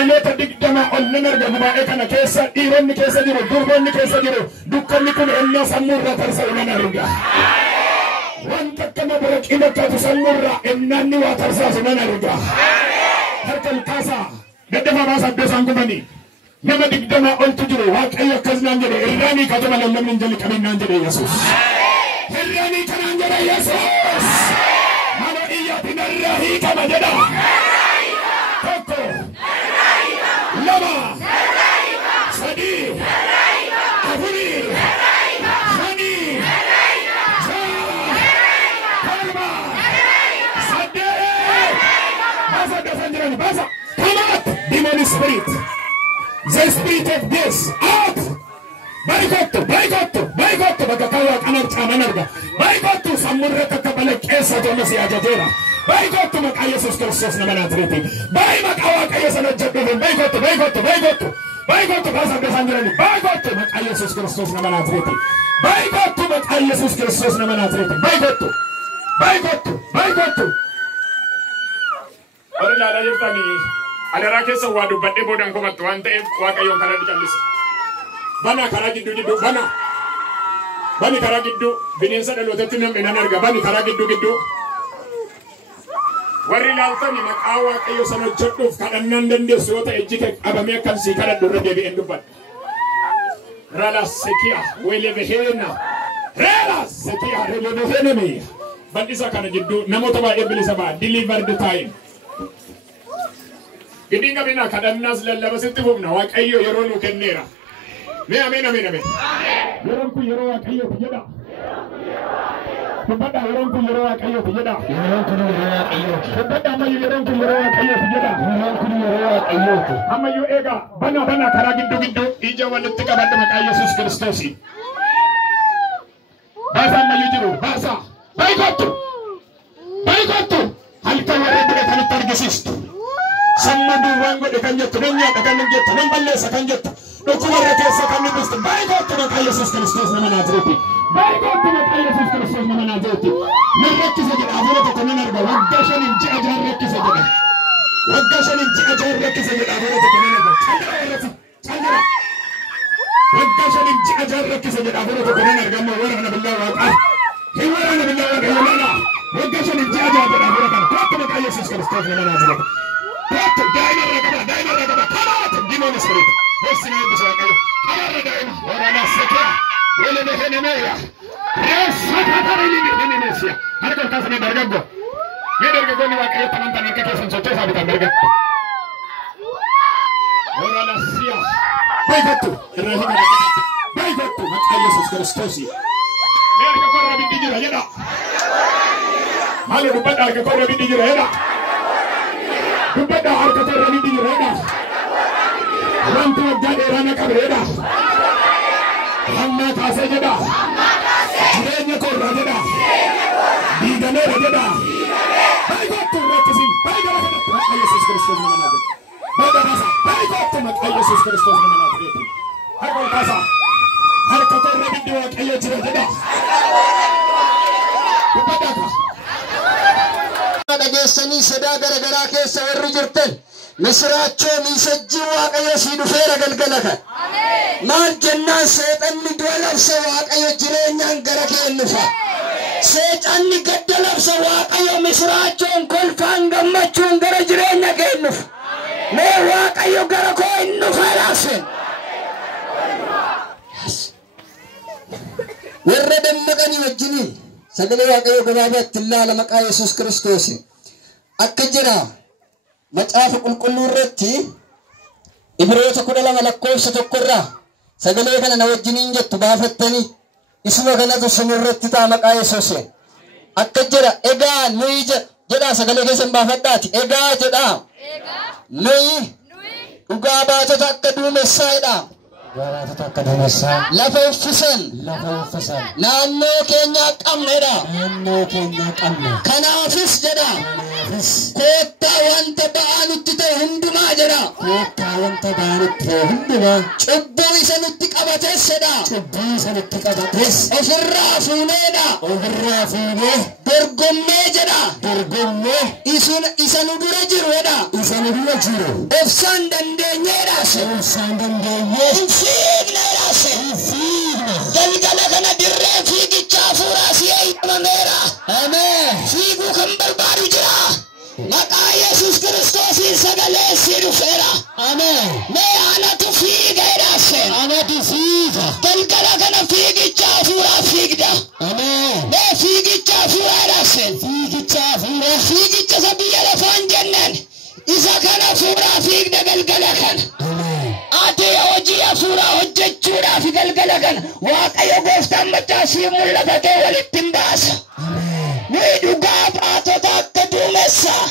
Ileta digdama onnemer gabuma ekana kesa ironni kesa jiru durbonni kesa jiru dukkanni kun enna sammurra tarsa unana ruga wanta kama baraki makatu sammurra ennanni wa tarsa unana ruga harkan kasa dadama basa besan kubani nama digdama ontu jiru waaqayyo kaznan jere irrani katama lammin jali kabinan jere yesus irrani kanan jere yesus mano iyati narrahi kama jeda koko lama sadi afuri hani kalba sade basa dasanjirani basa come out demon spirit the spirit of this out baikotto bakakawa kanar chamanarga baikotto samurra kakabale kesa jonasi ajajera baikotto maka Yesus Kristus nama Nazareti baik makawa ka Yesus na jaddo baikotto basa besanjirani baikotto maka Yesus Kristus nama Nazareti baikotto maka Yesus Kristus nama Nazareti baikotto ora la yertani ada rakesa wadu badde bodan ko matto ante wakayon kala di kallis bana karagiddu bani karagiddu binensa dalo tatinam enanarga bani karagiddu giddu warri laltani makawa kayo sano joddu kadannan dende sota ejike abame kan si kala durre debi endubat rala sekia wele behena me bandisa kana giddu namoto ba ebilisa ba deliver the time Gidinga bina kadannas lallaba sitti fufna waaqayyo yeroo nu kenneera. Me amen. Yeroon kun yeroo waaqayyo jedha. Dubbadha yeroon kun yeroo waaqayyo jedha. Dubbadha ammayyu yeroon kun yeroo waaqayyo jedha. Ammayyu eega bana karaa giddu ija walitti qabadhu maqaa Yesus Kiristoos. Baasa ammayyu jiru baasa. Baay'attu halkan warra bira kan itti argisiistu. Samadu wango de kanjetta nanya de kanjetta nan balle sa kanjetta do ko warate sa kanjetta baikotto maka Yesus Kristus nama Nazareti baikotto maka Yesus Kristus nama Nazareti min rekkise jeda avolo ko nan arga waggashan inji ajar rekkise jeda avolo ko nan arga chandra waggashan inji ajar rekkise jeda avolo ko nan arga mo warana billahi wa qah hiwarana billahi wa qah waggashan inji ajar jeda avolo ko maka Yesus Kristus nama Nazareti daima ragaba come out demon spirit destiny bisaka amara daima ora seka wala behenemeya resakatari behenemesia harko kasane dargago me ni wakayo tamantan ke kesan sote sabi tamberga ora la sia baikatu rahima baikatu maka Yesus Kristus me arka korra bidijira yeda malu dubada arka korra bidijira yeda Dubbada harka korra bidijira yeda Rantu jade rana kabreda Hamma kase jeda Jirenya korra jeda Digane jeda Baikottu rakisin Baikara kana Yesus Kristus nama Nazareti Baga kasa Baikottu maka Yesus Kristus nama Nazareti Harka kasa harka korra bidijira jeda Dubbada kasa Dagesani seda gara keessa warri jirtan misraacho misajji waaqayyo si dhufeera galgalaka maal jennaan seexanni du'alabsa waaqayyo jireenyaan gara kennufa seexanni gaddalabsa waaqayyo misraachoon kolfaan gammachuun gara jireenya kennufa mee waaqayyo gara koo innufa laafsen warra dammaqanii wajjiniin sagalee waaqayyo gabaabaatti ilaala maqaa Yesus Kiristoos akka jira macaafa qulqulluu irratti Ibroota 12 lakkoofsa 1 irraa sagalee kana na wajjiniin jettu baafattanii isuma kanatu sunirratti taa maqaa Yesus akka jira egaa nuyi jedha sagalee keessan baafadhaati egaa jedha nuyi dhugaa baatota akka duumessaadha lafa uffisan naannoo keenya qabnedha kanaafis jedha Koottaa wanta ba'anutti ta'e hundumaa jedha. Koottaa wanta ba'anutti ta'e hundumaa. Cubbuu isa nutti qabateessedha. Cubbuu isa nutti qabatees. Ofirraa fuuneedha. Ofirraa fuunee. Dorgommee jedha. Dorgommee. Isa nu dura jiruudha. Isa nu dura jiru. Obsaan dandeenyeedhaas. Obsaan dandeenyee. Hin fiigneedhaas. Hin fiigne. Galgala kana dirree fiigichaa hafuuraa si eeyyamameera. Ameen. Fiiguu kan barbaadu jira. Maqaa Yesuus Kiristoosiin sagalee si dhufeera. Ameen. Mee anatu fiigeedhaas. Anatu fiiga. Galgala kana fiigichaa hafuuraa fiigda. Ameen. Mee fiigichaa hafuuraadhaas. Fiigichaa hafuuraa. Fiigicha isa biyya lafaan jennaan. Isa kana hafuuraa fiigda galgala kana. Ati hojii hafuuraa hojjechuudhaaf galgala kana Waaqayyo gooftaan machaa sii mul'atee walitti hin baasa. Nuyi dhugaa baatota akka duumessaa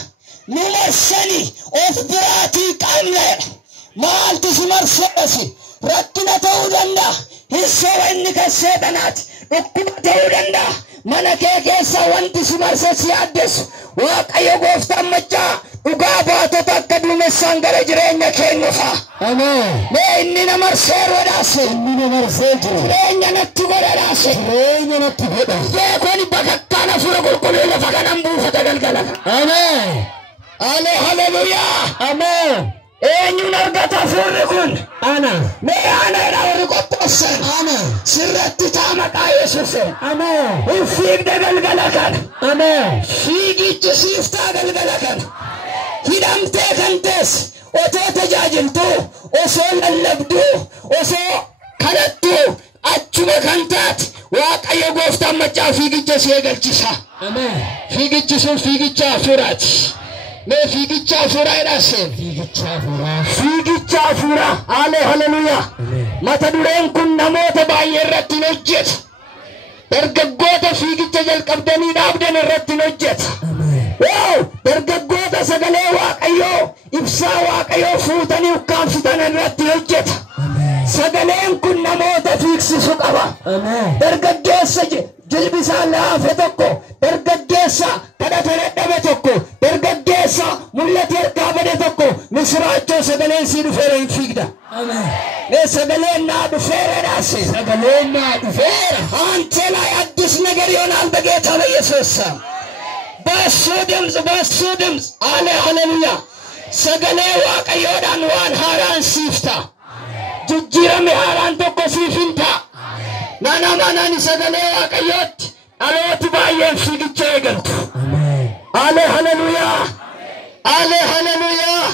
nu marsanii of biraatii qabneedha. Maaltu si marseesi? Rakkina ta'uu danda'a. Hissoo inni kan seexanaati. Dhukkuba ta'uu danda'a. Mana kee keessa wanti si marse si addeessu. Waaqayyo gooftaan machaa dhugaa baatota akka duumessaan gara jireenya keenyufa. Ameen. Mee inni na marseeroodhaas. Inni na marsee jiru. Jireenya natti godhadhaas. Jireenya natti godha. Beekoni bakakkaan hafuura qulqulluu lafa kanan buufata galgala. Ameen. Haleluuyaa. Ameen. Eenyuun argata hafuurri kun? Ana. Mee anaadha warri qopheessan. Ana. Sirratti taa maqaa Yesuuseen. Ameen. Hin fiigde galgala kana. Ameen. Fiigichi siiftaa galgala kana. Hidhamtee kan teesse otoo tajaajiltuu osoo lallabduu osoo kadhattuu achuma kan taate Waaqayyo gooftaan machaa fiigicha si eegalchisa. Ameen. Fiigichi sun fiigicha hafuuraati. Mee fiigicha hafuuraa jedhaaseen. Fiigicha hafuuraa. Fiigicha hafuuraa. Haleluuyaa. Mata dureen kun namoota baay'ee irratti hin hojjeta. Dargaggoota fiigicha jalqabdanii dhaabdan irratti hin hojjeta. Wow! Dargaggoota sagalee Waaqayyoo ibsaa Waaqayyoo fuutanii ukkaamsitan irratti hojjeta. Sagaleen kun namoota fiigsisu qaba. Dargaggeessa jilbisaan laafe tokko, dargaggeessa kadhata dadhabe tokko, dargaggeessa mul'ate harkaa bade tokko, misraachoo sagaleen si dhufeera hin fiigda. Sagaleen naa dhufeeradhaas. Sagaleen naa dhufeera. አንተ ላይ አዲስ ነገር ይሆናል በጌታ በኢየሱስ ስም። በሱ ድምፅ ሃሌሉያ። ሰገሌ waaqayyoodhaan waan haaraan siifta. Jijjiirame haaraan tokko siifinta. Naani sagalee waaqayyootti dhalooti baay'een fiigicha eegaltu. Haleluuyaa.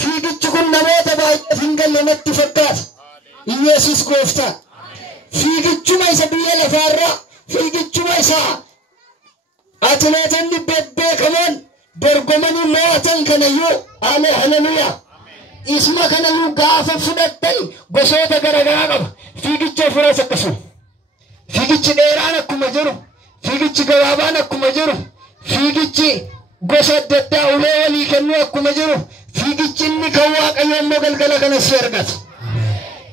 Fiigichi kun namoota baay'eef hin galle natti fakkaata. Yesuus gooftaa. Fiigichuma isa biyya lafaarraa fiigichuma isaa atileetonni bebbeekamoon dorgomanii mo'atan kanayyuu haleluuyaa. Isma kanayyuu gaafa fudhattan gosoota garaagaraa qaba. Fiigicha ofirraas akkasuma. Fiigichi dheeraan akkuma jiru, fiigichi gabaabaan akkuma jiru, fiigichi gosa adda addaa ulee walii kennuu akkuma jiru, fiigichi inni kan Waaqayyo immoo galgala kana si argata.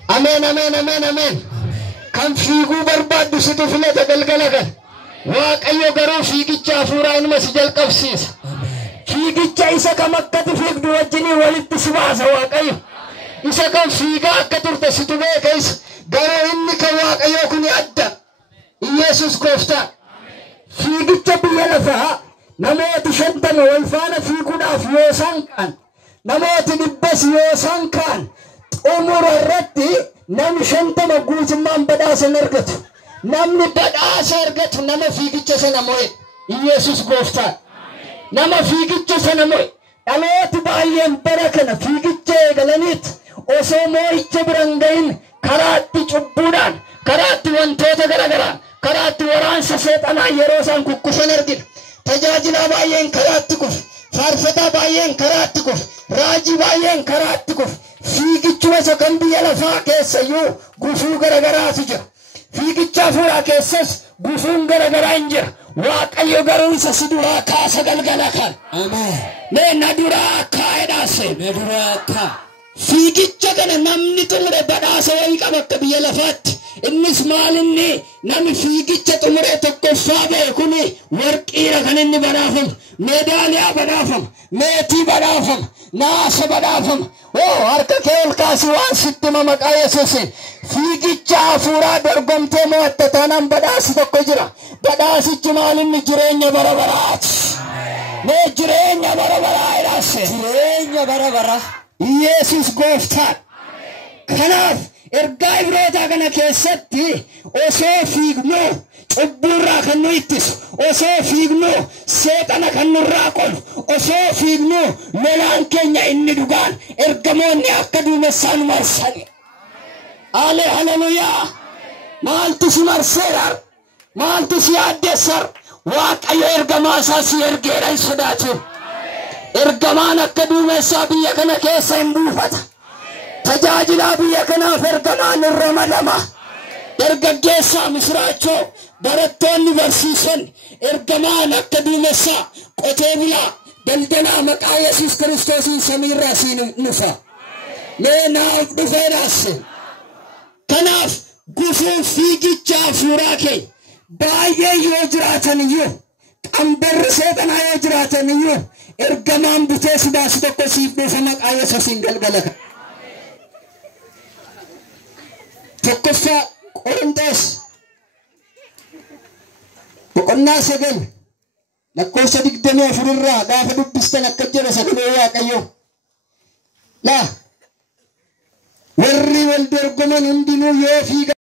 Ameen. Kan fiiguu barbaaddu situ filata galgala kana. Waaqayyo garuu fiigicha hafuuraa inuma si jalqabsiisa. Fiigicha isa kam akkati fiigdu wajjinii walitti si baasa Waaqayyo. Isa kan fiigaa akka turte situ beeka isa. Garuu inni kan Waaqayyo kun adda. Yesuus gooftaa. Fiigicha biyya lafaa namooti 50 wal faana fiiguudhaaf yoo isaan kaan, namooti 100 yoo isaan kaan, xumura irratti namni 50 guutummaan badhaasa argatu. Namni badhaasa argatu nama fiigicha sana mo'e. Yesuus gooftaa. Nama fiigicha sana mo'e. Dhalooti baay'een bara kana fiigicha eegalaniit osoo moo'icha biran gahin karaatti cubbuudhaan, karaatti wantoota garaagaraa, karaatti waraansa seexanaa yeroo isaan kukkufan argina. Tajaajilaa baay'een karaatti kufu, faarfataa baay'een karaatti kufu, raajii baay'een karaatti kufu. Fiigichuma isa kan biyya lafaa keessayyuu gufuu garaagaraatu jira. Fiigicha hafuuraa keessas gufuun garaagaraa hin jira. Waaqayyo garuu isa si duraa kaasa galgala kan. Mee na duraa kaa'edhaase. Na duraa kaa. Fiigicha kana namni xumure badhaasa wayii qaba akka biyya lafaatti. innis maalinni nami fiigicha xumuree tokkoffaa ba'e kuni warqiira kan inni badhaafama, meedaaliyaa badhaafama, meetii badhaafama, naasa badhaafama. Harka kee ol kaasi waan sitti maqaa Yesuusiin. Fiigicha hafuuraa dorgomtee mo'atte taanaan badhaasi tokko jira. Badhaasichi maalinni jireenya bara baraati. Mee jireenya bara baraa jedhaase. Jireenya bara baraa. Yesuus gooftaan. Kanaaf ergaa Ibrootaa kana keessatti osoo fiignu cubburraa kan nu ittisu, osoo fiignu seexana kan nurraa qolu, osoo fiignu lolaan keenya inni dhugaan ergamoonni akka duumessaan marsani. Haleluyaa. Maaltu si marseedhaan? Maaltu si yaaddeessar? Waaqayyo ergamaa isaa si ergeedha, hin sodaatu. Ergamaan akka duumessaa biyya kana keessa hin buufata. Tajaajilaa biyya kanaaf ergamaan hin ramadama. Dargaggeessaa misraachoo barattoonni barsiisan ergamaan akka duumessaa qotee bulaa daldalaa maqaa Yesuus Kiristoosiin samiirraa siin dhufa. Mee naaf dhufeedhaas. Kanaaf gufuun fiigicha hafuuraa kee baay'ee yoo jiraatan iyyuu qambarri seexanaa yoo jiraatan iyyuu ergamaan butee sidaas tokko siif dhufa maqaa Yesuusiin galgala. Tokkoffaa Qorontos boqonnaa 9 lakkoofsa 24 irraa gaafa dubbistan akka jedha sagalee Waaqayyoo. Warri wal dorgoman hundinuu yoo fiigan